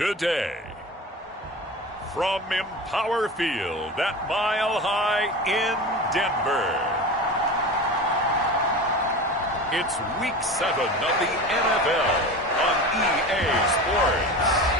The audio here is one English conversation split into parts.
today. From Empower Field at Mile High in Denver, it's Week 7 of the NFL on EA Sports.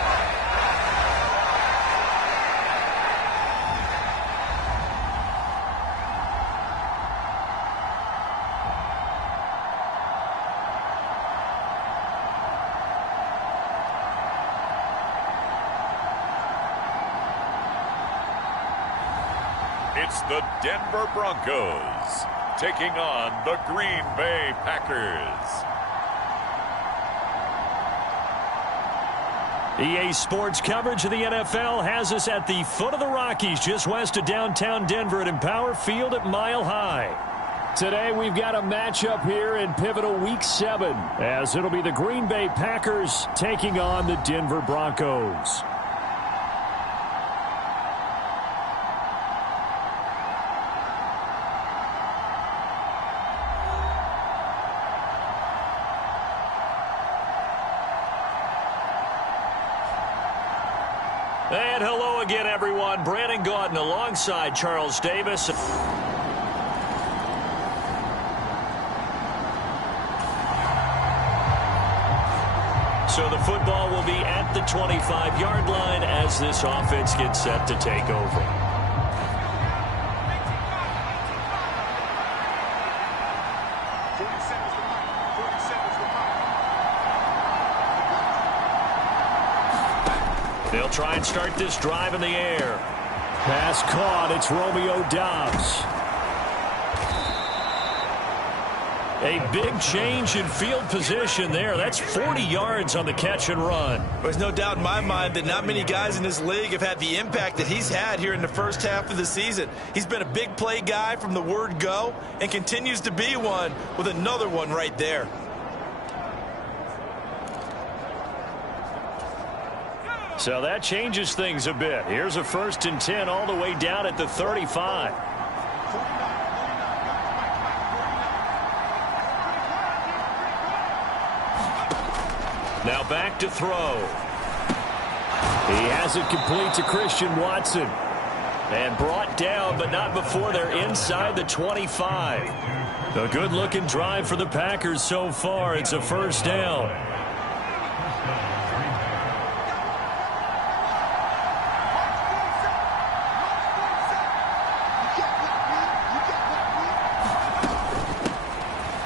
It's the Denver Broncos taking on the Green Bay Packers. EA Sports coverage of the NFL has us at the foot of the Rockies, just west of downtown Denver at Empower Field at Mile High. Today we've got a matchup here in pivotal Week 7, as it'll be the Green Bay Packers taking on the Denver Broncos. And hello again, everyone. Brandon Gaudin alongside Charles Davis. So the football will be at the 25-yard line as this offense gets set to take over. They'll try and start this drive in the air. Pass caught. It's Romeo Doubs. A big change in field position there. That's 40 yards on the catch and run. There's no doubt in my mind that not many guys in this league have had the impact that he's had here in the first half of the season. He's been a big play guy from the word go and continues to be one with another one right there. So that changes things a bit. Here's a 1st and 10 all the way down at the 35. Now back to throw. He has it complete to Christian Watson. And brought down, but not before they're inside the 25. A good-looking drive for the Packers so far. It's a 1st down.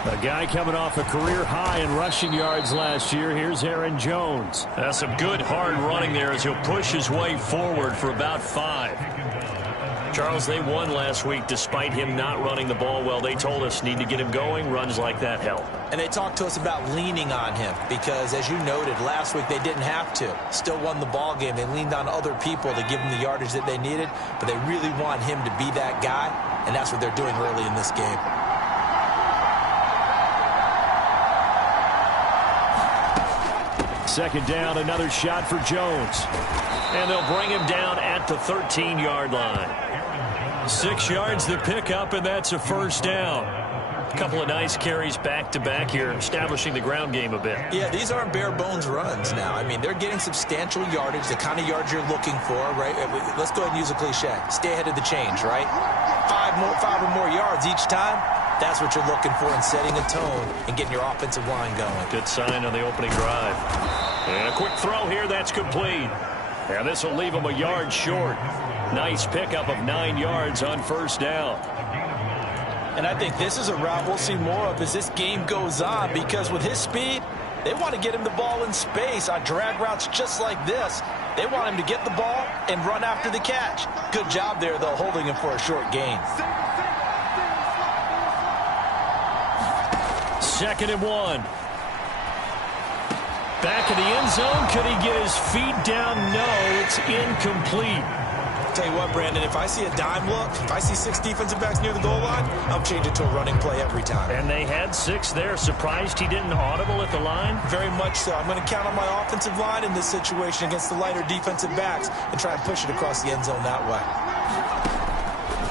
A guy coming off a career high in rushing yards last year. Here's Aaron Jones. That's some good hard running there as he'll push his way forward for about 5. Charles, they won last week despite him not running the ball well. They told us need to get him going. Runs like that help. And they talked to us about leaning on him because, as you noted, last week they didn't have to. Still won the ball game. They leaned on other people to give them the yardage that they needed, but they really want him to be that guy, and that's what they're doing early in this game. Second down, another shot for Jones. And they'll bring him down at the 13-yard line. 6 yards the pickup, and that's a 1st down. A couple of nice carries back-to-back here, establishing the ground game a bit. Yeah, these aren't bare-bones runs now. I mean, they're getting substantial yardage, the kind of yards you're looking for, right? Let's go ahead and use a cliche. Stay ahead of the change, right? 5 or more yards each time. That's what you're looking for in setting a tone and getting your offensive line going. Good sign on the opening drive. And a quick throw here, that's complete. And this will leave him a yard short. Nice pickup of 9 yards on 1st down. And I think this is a route we'll see more of as this game goes on, because with his speed, they want to get him the ball in space on drag routes just like this. They want him to get the ball and run after the catch. Good job there, though, holding him for a short gain. 2nd and 1. Back in the end zone. Could he get his feet down? No, it's incomplete. Tell you what, Brandon, if I see a dime look, if I see 6 defensive backs near the goal line, I'm changing to a running play every time. And they had 6 there. Surprised he didn't audible at the line? Very much so. I'm going to count on my offensive line in this situation against the lighter defensive backs and try and push it across the end zone that way.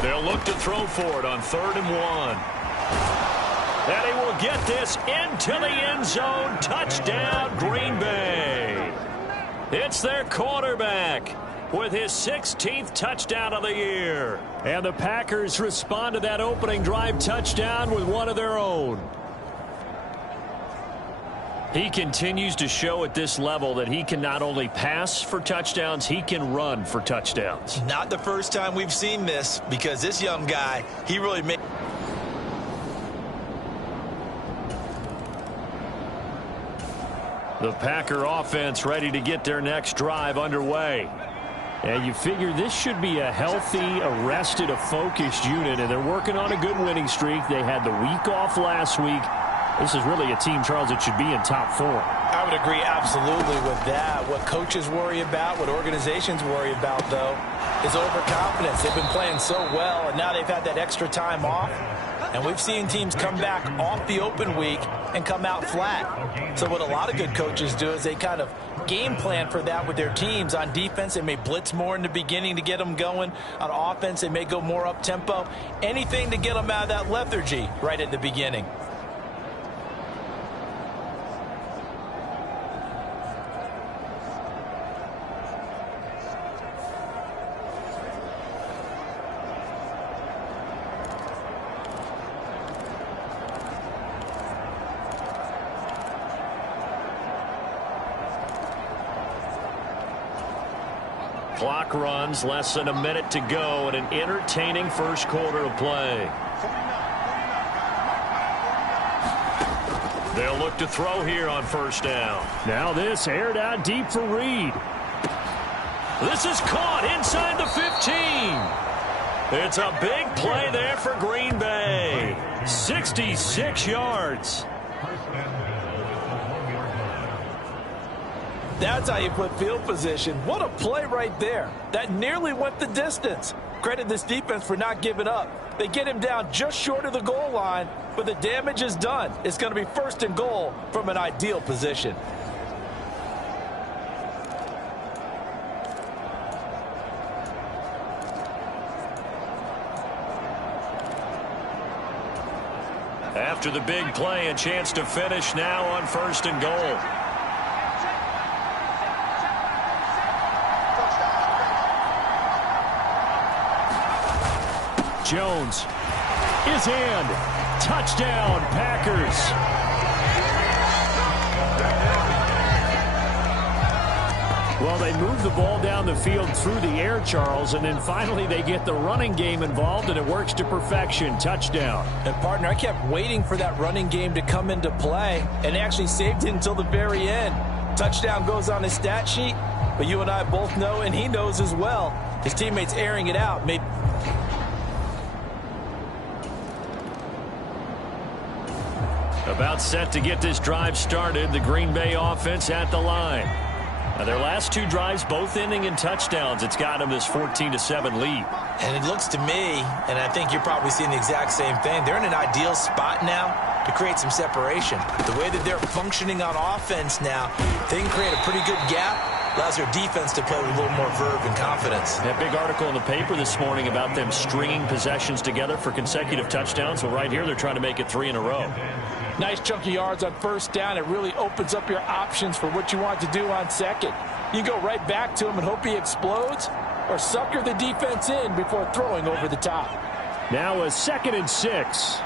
They'll look to throw for it on 3rd and 1. And he will get this into the end zone. Touchdown, Green Bay. It's their quarterback with his 16th touchdown of the year. And the Packers respond to that opening drive touchdown with one of their own. He continues to show at this level that he can not only pass for touchdowns, he can run for touchdowns. Not the first time we've seen this, because this young guy, he really made... The Packer offense ready to get their next drive underway. And you figure this should be a healthy, a rested, a focused unit, and they're working on a good winning streak. They had the week off last week. This is really a team, Charles, that should be in top 4. I would agree absolutely with that. What coaches worry about, what organizations worry about, though, is overconfidence. They've been playing so well, and now they've had that extra time off. And we've seen teams come back off the open week and come out flat. So what a lot of good coaches do is they kind of game plan for that with their teams. On defense, they may blitz more in the beginning to get them going. On offense, they may go more up-tempo. Anything to get them out of that lethargy right at the beginning. Clock runs, less than a minute to go, and an entertaining first quarter of play. They'll look to throw here on first down. Now this aired out deep for Reed. This is caught inside the 15. It's a big play there for Green Bay. 66 yards. That's how you put field position. What a play right there. That nearly went the distance. Credit this defense for not giving up. They get him down just short of the goal line, but the damage is done. It's going to be first and goal from an ideal position. After the big play, a chance to finish now on first and goal. Jones is in. Touchdown, Packers. Well, they move the ball down the field through the air, Charles, and then finally they get the running game involved, and it works to perfection. Touchdown. And, partner, I kept waiting for that running game to come into play, and actually saved it until the very end. Touchdown goes on his stat sheet, but you and I both know, and he knows as well, his teammates airing it out made... About set to get this drive started, the Green Bay offense at the line. Now their last two drives both ending in touchdowns. It's got them this 14-7 lead. And it looks to me, and I think you're probably seeing the exact same thing, they're in an ideal spot now to create some separation. The way that they're functioning on offense now, they can create a pretty good gap. Allows their defense to play with a little more verve and confidence. That big article in the paper this morning about them stringing possessions together for consecutive touchdowns. Well, right here they're trying to make it 3 in a row. Nice chunk of yards on first down. It really opens up your options for what you want to do on second. You go right back to him and hope he explodes, or sucker the defense in before throwing over the top. Now a 2nd and 6.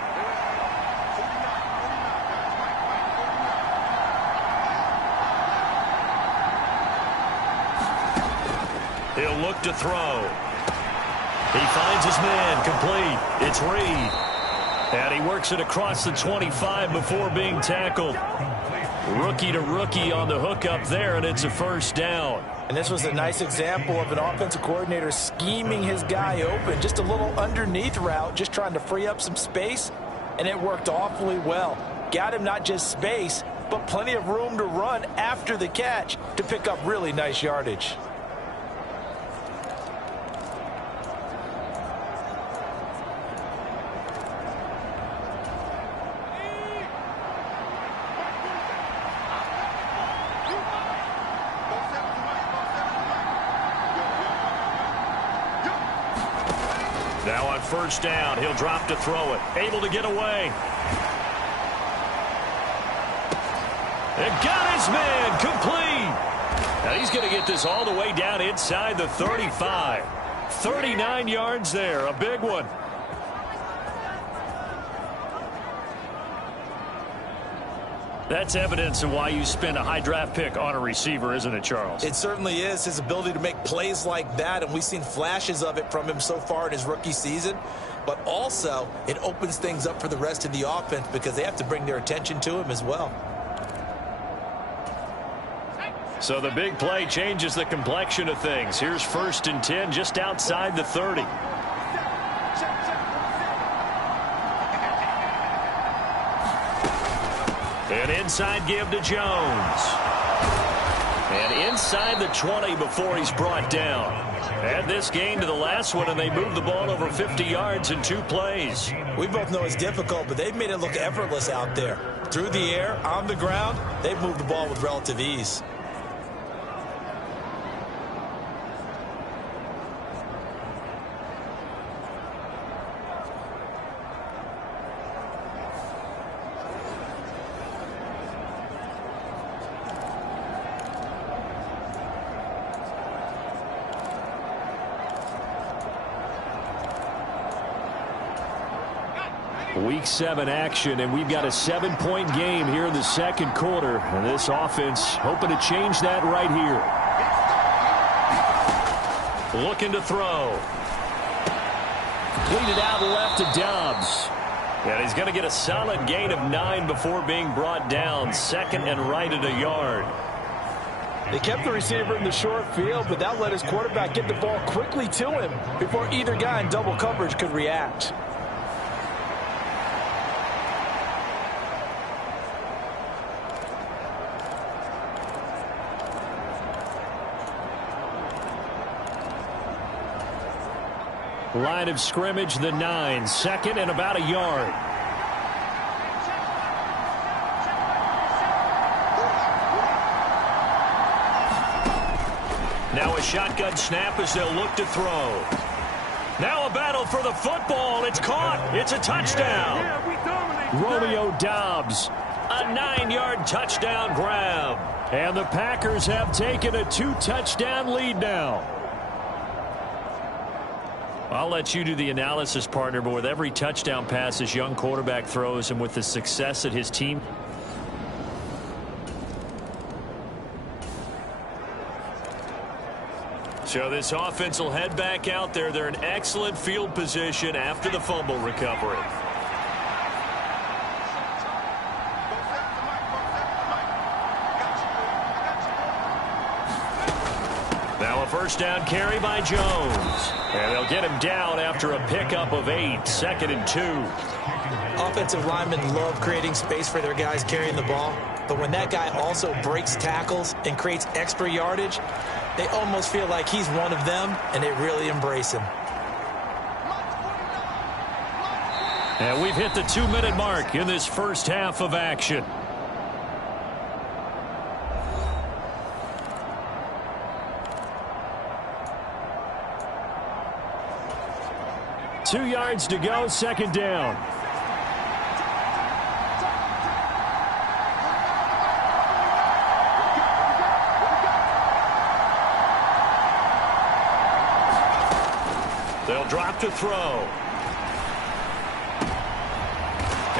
He'll look to throw. He finds his man, complete. It's Reed. And he works it across the 25 before being tackled. Rookie to rookie on the hook up there, and it's a first down. And this was a nice example of an offensive coordinator scheming his guy open. Just a little underneath route, just trying to free up some space, and it worked awfully well. Got him not just space, but plenty of room to run after the catch to pick up really nice yardage. Now on first down, he'll drop to throw it. Able to get away. And got his man complete. Now he's going to get this all the way down inside the 35. 39 yards there, a big one. That's evidence of why you spend a high draft pick on a receiver, isn't it, Charles? It certainly is. His ability to make plays like that, and we've seen flashes of it from him so far in his rookie season. But also, it opens things up for the rest of the offense because they have to bring their attention to him as well. So the big play changes the complexion of things. Here's 1st and 10 just outside the 30. An inside give to Jones. And inside the 20 before he's brought down. Add this game to the last one, and they moved the ball over 50 yards in 2 plays. We both know it's difficult, but they've made it look effortless out there. Through the air, on the ground, they've moved the ball with relative ease. Week 7 action, and we've got a 7-point game here in the second quarter. And this offense hoping to change that right here. Looking to throw. Cleaned it out left to Dobbs. And he's going to get a solid gain of 9 before being brought down. 2nd and right at a yard. They kept the receiver in the short field, but that let his quarterback get the ball quickly to him before either guy in double coverage could react. Line of scrimmage, the 9. 2nd and about a yard. Now a shotgun snap as they'll look to throw. Now a battle for the football. It's caught. It's a touchdown. Romeo Dobbs, a 9-yard touchdown grab. And the Packers have taken a 2-touchdown lead now. I'll let you do the analysis, partner, but with every touchdown pass this young quarterback throws and with the success that his team... So this offense will head back out there. They're in excellent field position after the fumble recovery. Now a first down carry by Jones. And they'll get him down after a pickup of 8. 2nd and 2. Offensive linemen love creating space for their guys carrying the ball. But when that guy also breaks tackles and creates extra yardage, they almost feel like he's one of them, and they really embrace him. And we've hit the 2-minute mark in this first half of action. Two yards to go, 2nd down. They'll drop to throw.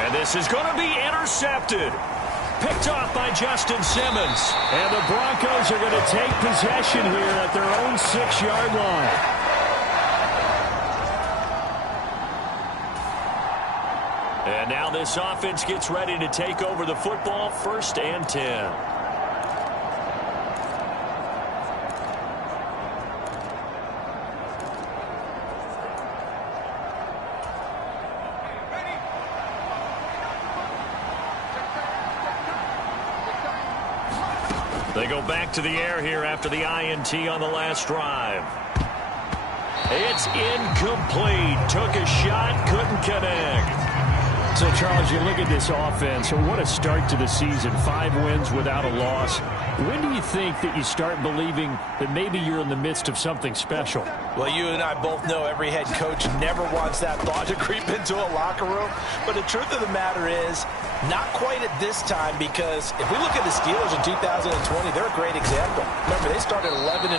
And this is going to be intercepted. Picked off by Justin Simmons. And the Broncos are going to take possession here at their own 6-yard line. And now this offense gets ready to take over the football. 1st and 10. They go back to the air here after the INT on the last drive. It's incomplete. Took a shot, couldn't connect. So, Charles, you look at this offense, what a start to the season. 5 wins without a loss. When do you think that you start believing that maybe you're in the midst of something special? Well, you and I both know every head coach never wants that thought to creep into a locker room. But the truth of the matter is, not quite at this time, because if we look at the Steelers in 2020, they're a great example. Remember, they started 11-0.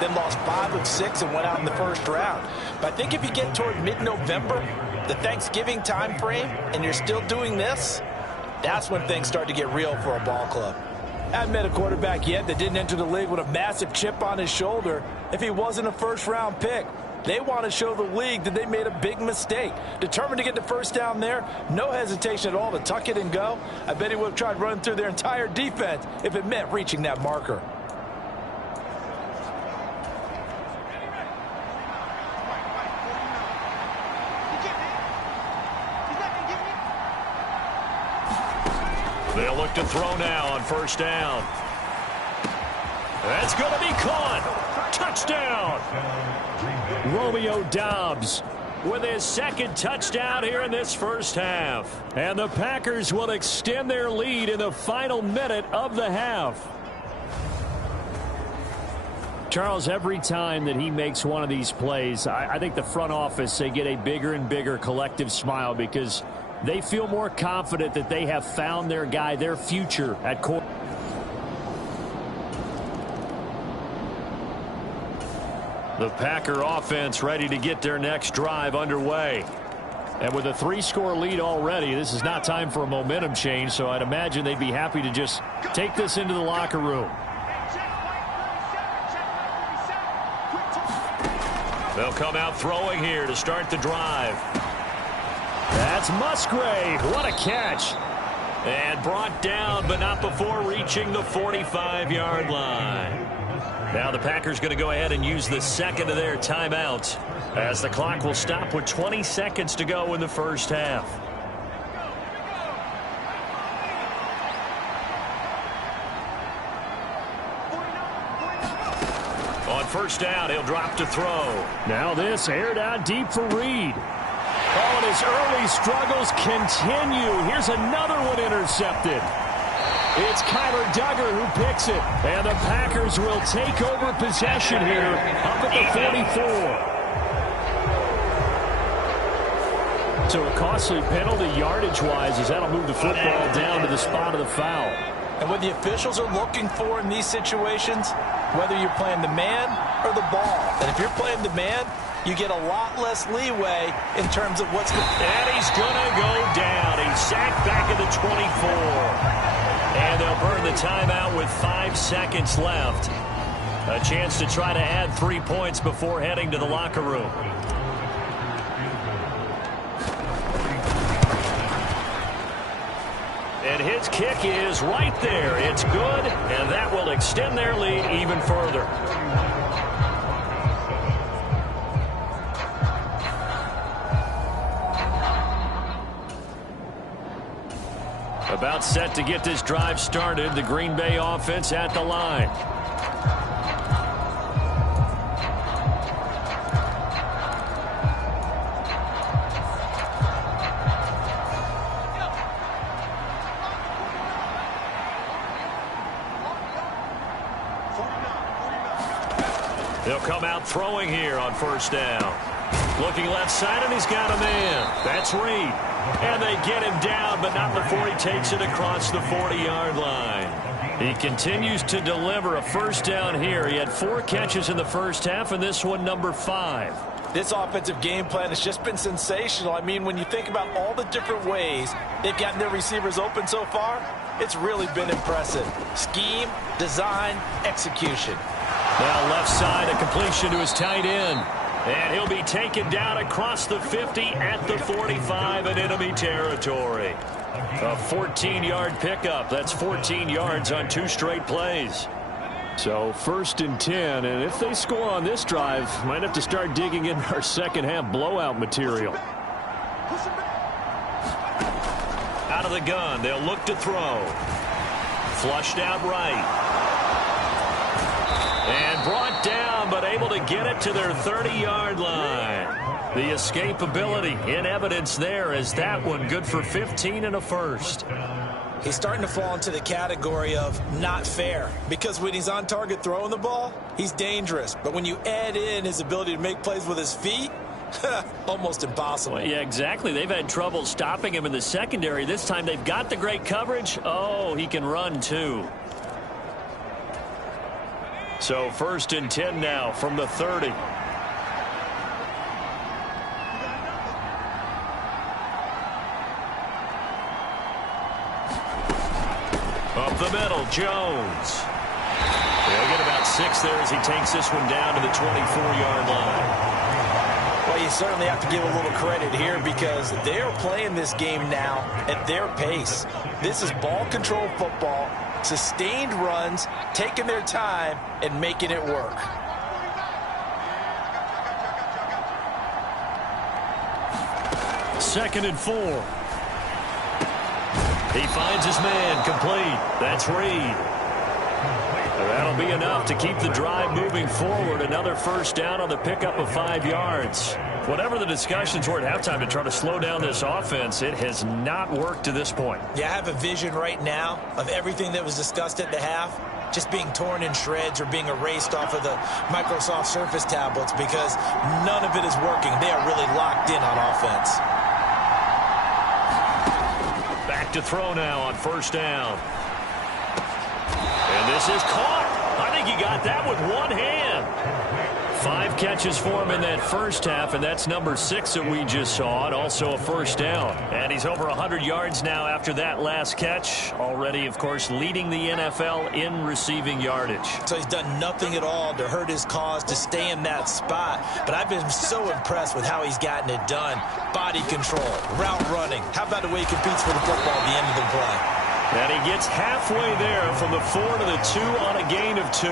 Then lost 5 of 6 and went out in the first round. But I think if you get toward mid-November, the Thanksgiving time frame, and you're still doing this, that's when things start to get real for a ball club. I haven't met a quarterback yet that didn't enter the league with a massive chip on his shoulder if he wasn't a first-round pick. They want to show the league that they made a big mistake. Determined to get the first down there, no hesitation at all to tuck it and go. I bet he would have tried running through their entire defense if it meant reaching that marker. They'll look to throw now on first down. That's going to be caught. Touchdown. Romeo Doubs with his second touchdown here in this first half. And the Packers will extend their lead in the final minute of the half. Charles, every time that he makes one of these plays, I think the front office, they get a bigger and bigger collective smile because they feel more confident that they have found their guy, their future at quarterback. The Packer offense ready to get their next drive underway. And with a 3-score lead already, this is not time for a momentum change, so I'd imagine they'd be happy to just take this into the locker room. They'll come out throwing here to start the drive. That's Musgrave. What a catch. And brought down, but not before reaching the 45-yard line. Now the Packers going to go ahead and use the second of their timeouts as the clock will stop with 20 seconds to go in the first half. On first down, he'll drop to throw. Now this aired out deep for Reed. Oh, and his early struggles continue. Here's another one intercepted. It's Kyler Duggar who picks it. And the Packers will take over possession here up at the 44. So a costly penalty yardage-wise as that'll move the football down to the spot of the foul. And what the officials are looking for in these situations, whether you're playing the man or the ball. And if you're playing the man, you get a lot less leeway in terms of what's going to... And he's going to go down. He's sacked back at the 24. And they'll burn the timeout with 5 seconds left. A chance to try to add 3 points before heading to the locker room. And his kick is right there. It's good, and that will extend their lead even further. About set to get this drive started. The Green Bay offense at the line. He'll come out throwing here on first down. Looking left side, and he's got a man. That's Reed. And they get him down, but not before he takes it across the 40-yard line. He continues to deliver a first down here. He had 4 catches in the first half, and this one number 5. This offensive game plan has just been sensational. I mean, when you think about all the different ways they've gotten their receivers open so far, it's really been impressive. Scheme, design, execution. Now left side, a completion to his tight end. And he'll be taken down across the 50 at the 45 in enemy territory. A 14-yard pickup. That's 14 yards on 2 straight plays. So 1st and 10, and if they score on this drive, might have to start digging in our second half blowout material. Out of the gun, they'll look to throw. Flushed out right. And brought down, but able to get it to their 30-yard line. The escapability in evidence there as that one good for 15 and a first. He's starting to fall into the category of not fair because when he's on target throwing the ball, he's dangerous. But when you add in his ability to make plays with his feet, almost impossible. Well, yeah, exactly. They've had trouble stopping him in the secondary. This time they've got the great coverage. Oh, he can run too. So 1st and 10 now from the 30. Up the middle, Jones. They'll get about 6 there as he takes this one down to the 24-yard line. Well, you certainly have to give a little credit here because they're playing this game now at their pace. This is ball control football, sustained runs, taking their time, and making it work. Second and 4. He finds his man complete. That's Reed. That'll be enough to keep the drive moving forward. Another first down on the pickup of 5 yards. Whatever the discussions were at halftime to try to slow down this offense, it has not worked to this point. Yeah, I have a vision right now of everything that was discussed at the half just being torn in shreds or being erased off of the Microsoft Surface tablets because none of it is working. They are really locked in on offense. Back to throw now on first down. And this is caught. I think he got that with one hand. 5 catches for him in that first half, and that's number 6 that we just saw, and also a first down. And he's over 100 yards now after that last catch. Already, of course, leading the NFL in receiving yardage. So he's done nothing at all to hurt his cause, to stay in that spot. But I've been so impressed with how he's gotten it done. Body control, route running. How about the way he competes for the football at the end of the play? And he gets halfway there from the 4 to the 2 on a gain of 2.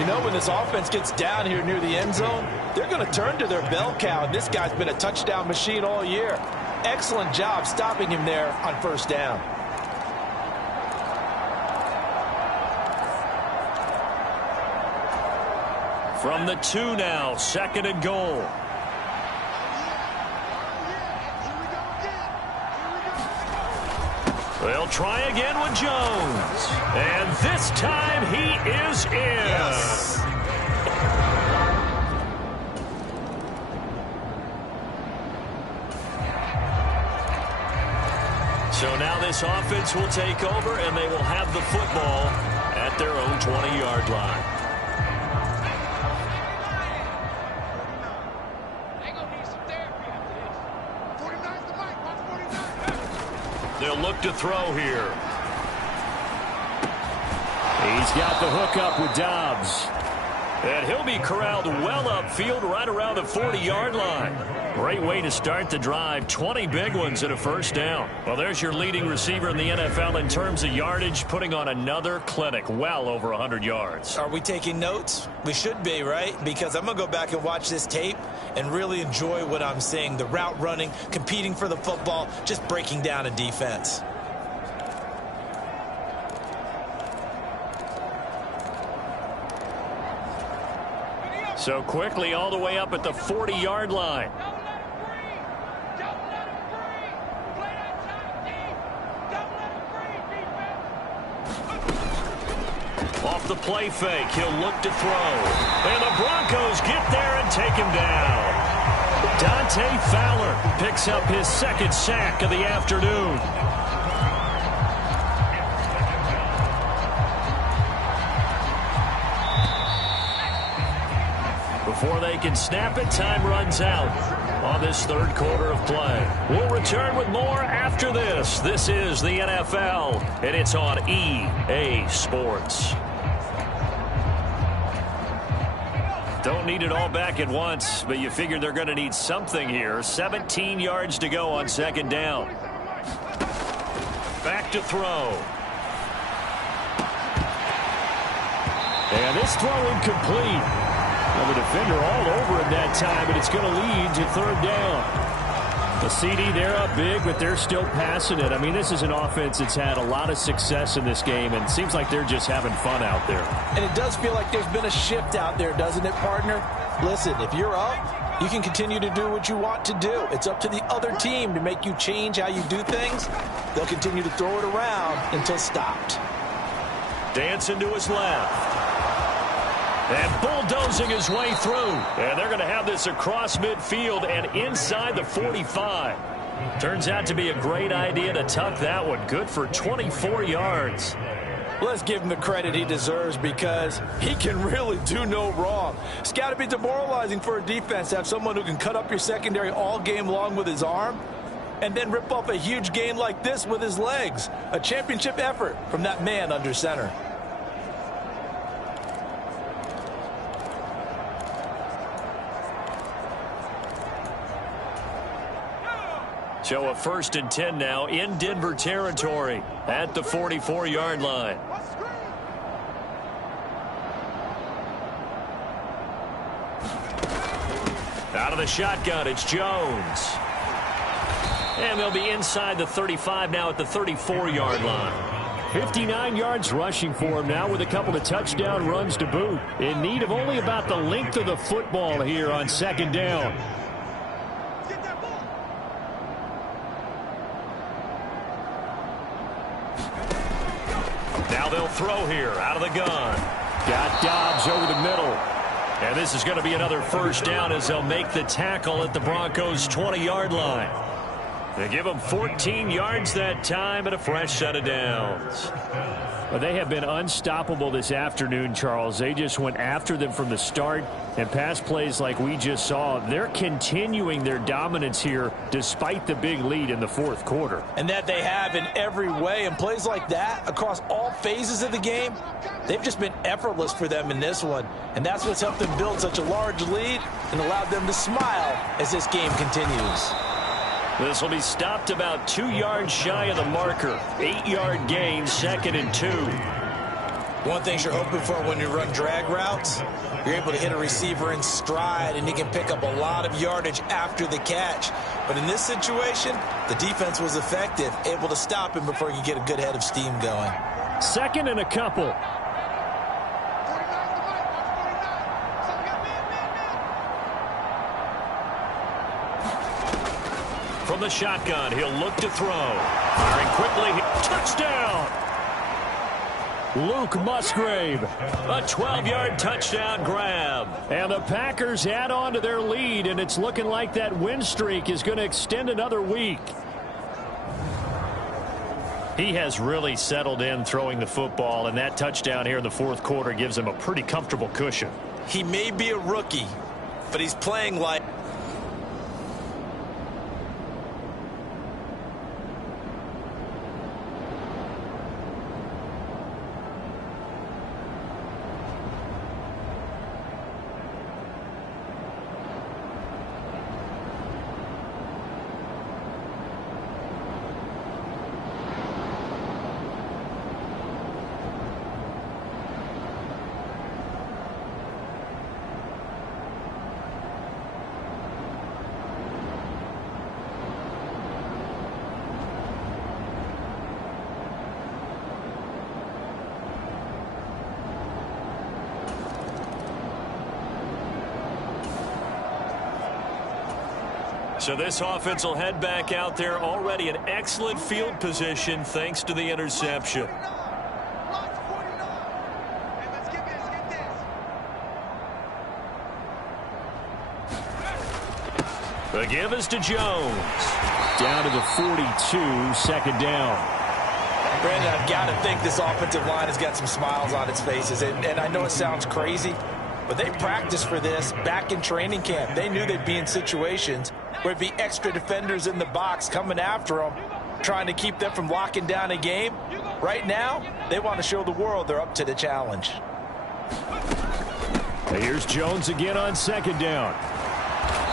You know, when this offense gets down here near the end zone, they're going to turn to their bell cow, and this guy's been a touchdown machine all year. Excellent job stopping him there on first down. From the 2 now, 2nd and goal. They'll try again with Jones. And this time he is in. Yes. So now this offense will take over, and they will have the football at their own 20-yard line. They'll look to throw here. He's got the hook up with Dobbs. And he'll be corralled well upfield right around the 40-yard line. Great way to start the drive. 20 big ones and a first down. Well, there's your leading receiver in the NFL in terms of yardage, putting on another clinic well over 100 yards. Are we taking notes? We should be, right? Because I'm going to go back and watch this tape and really enjoy what I'm seeing. The route running, competing for the football, just breaking down a defense. So quickly all the way up at the 40-yard line. Off the play fake, he'll look to throw. And the Broncos get there and take him down. Dante Fowler picks up his 2nd sack of the afternoon. Before they can snap it, time runs out on this 3rd quarter of play. We'll return with more after this. This is the NFL, and it's on EA Sports. Don't need it all back at once, but you figure they're going to need something here. 17 yards to go on 2nd down. Back to throw. And this throw incomplete. Well, the defender all over him that time, but it's going to lead to 3rd down. The CD, they're up big, but they're still passing it. I mean, this is an offense that's had a lot of success in this game, and it seems like they're just having fun out there. And it does feel like there's been a shift out there, doesn't it, partner? Listen, if you're up, you can continue to do what you want to do. It's up to the other team to make you change how you do things. They'll continue to throw it around until stopped. Dancing to his left. And bulldozing his way through. And they're going to have this across midfield and inside the 45. Turns out to be a great idea to tuck that one. Good for 24 yards. Let's give him the credit he deserves because he can really do no wrong. It's got to be demoralizing for a defense to have someone who can cut up your secondary all game long with his arm and then rip off a huge gain like this with his legs. A championship effort from that man under center. So a 1st and 10 now in Denver territory at the 44-yard line. Out of the shotgun, it's Jones. And they'll be inside the 35 now at the 34-yard line. 59 yards rushing for him now with a couple of touchdown runs to boot. In need of only about the length of the football here on 2nd down. Now they'll throw here out of the gun. Got Dobbs over the middle. And this is going to be another 1st down as they'll make the tackle at the Broncos' 20-yard line. They give them 14 yards that time and a fresh set of downs. Well, they have been unstoppable this afternoon, Charles. They just went after them from the start, and pass plays like we just saw, they're continuing their dominance here despite the big lead in the 4th quarter. And that they have in every way, and plays like that across all phases of the game, they've just been effortless for them in this one. And that's what's helped them build such a large lead and allowed them to smile as this game continues. This will be stopped about 2 yards shy of the marker. 8-yard gain, 2nd and 2. One thing you're hoping for when you run drag routes, you're able to hit a receiver in stride and he can pick up a lot of yardage after the catch. But in this situation, the defense was effective, able to stop him before he could get a good head of steam going. 2nd and a couple. From the shotgun, he'll look to throw. Firing quickly. Touchdown! Luke Musgrave. A 12-yard touchdown grab. And the Packers add on to their lead, and it's looking like that win streak is going to extend another week. He has really settled in throwing the football, and that touchdown here in the 4th quarter gives him a pretty comfortable cushion. He may be a rookie, but he's playing like... So this offense will head back out there, already in excellent field position thanks to the interception. The give is to Jones. Down to the 42, 2nd down. Brandon, I've got to think this offensive line has got some smiles on its faces. And I know it sounds crazy, but they practiced for this back in training camp. They knew they'd be in situations where it'd be extra defenders in the box coming after them, trying to keep them from locking down a game. Right now, they want to show the world they're up to the challenge. Here's Jones again on 2nd down.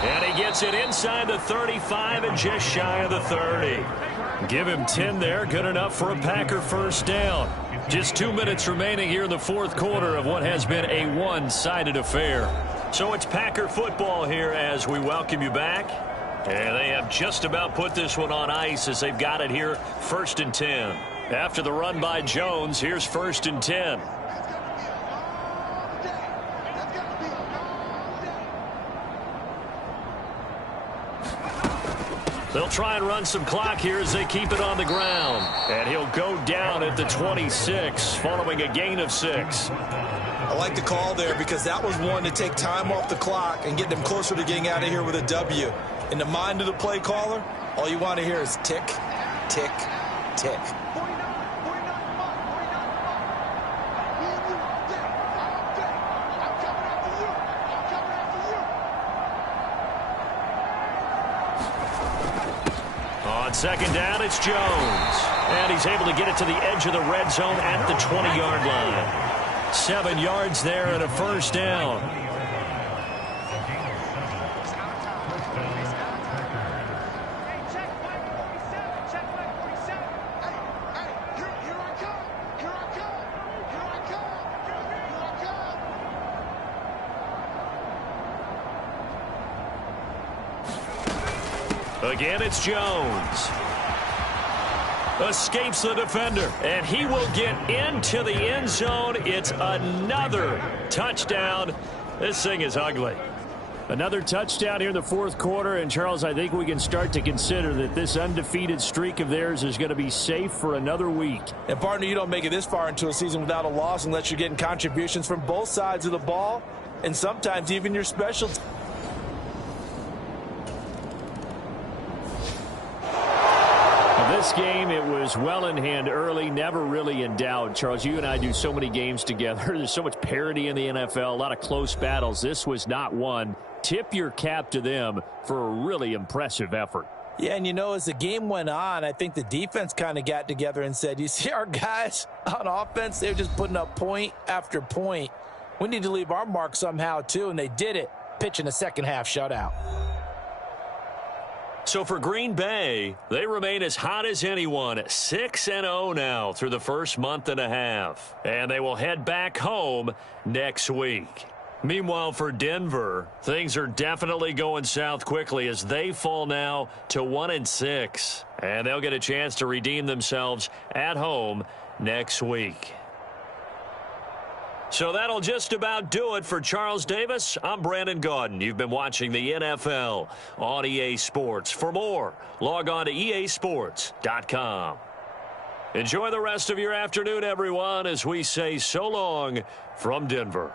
And he gets it inside the 35 and just shy of the 30. Give him 10 there. Good enough for a Packer 1st down. Just 2 minutes remaining here in the 4th quarter of what has been a one-sided affair. So it's Packer football here as we welcome you back. And they have just about put this one on ice as they've got it here 1st and 10. After the run by Jones, here's 1st and 10. They'll try and run some clock here as they keep it on the ground. And he'll go down at the 26 following a gain of 6. I like the call there because that was one to take time off the clock and get them closer to getting out of here with a W. In the mind of the play caller, all you want to hear is tick, tick, tick. On second down, it's Jones. And he's able to get it to the edge of the red zone at the 20-yard line. 7 yards there and a first down. Again, it's Jones. Escapes the defender, and he will get into the end zone. It's another touchdown. This thing is ugly. Another touchdown here in the fourth quarter, and Charles, I think we can start to consider that this undefeated streak of theirs is going to be safe for another week. And partner, you don't make it this far into a season without a loss unless you're getting contributions from both sides of the ball, and sometimes even your special teams. This game, it was well in hand early, never really in doubt. Charles, you and I do so many games together. There's so much parity in the NFL, a lot of close battles. This was not one. Tip your cap to them for a really impressive effort. Yeah, and you know, as the game went on, I think the defense kind of got together and said, you see our guys on offense, they're just putting up point after point. We need to leave our mark somehow, too, and they did it, pitching a second-half shutout. So for Green Bay, they remain as hot as anyone, 6-0 now through the first month and a half. And they will head back home next week. Meanwhile, for Denver, things are definitely going south quickly as they fall now to 1-6. And they'll get a chance to redeem themselves at home next week. So that'll just about do it for Charles Davis. I'm Brandon Gaudin. You've been watching the NFL on EA Sports. For more, log on to easports.com. Enjoy the rest of your afternoon, everyone, as we say so long from Denver.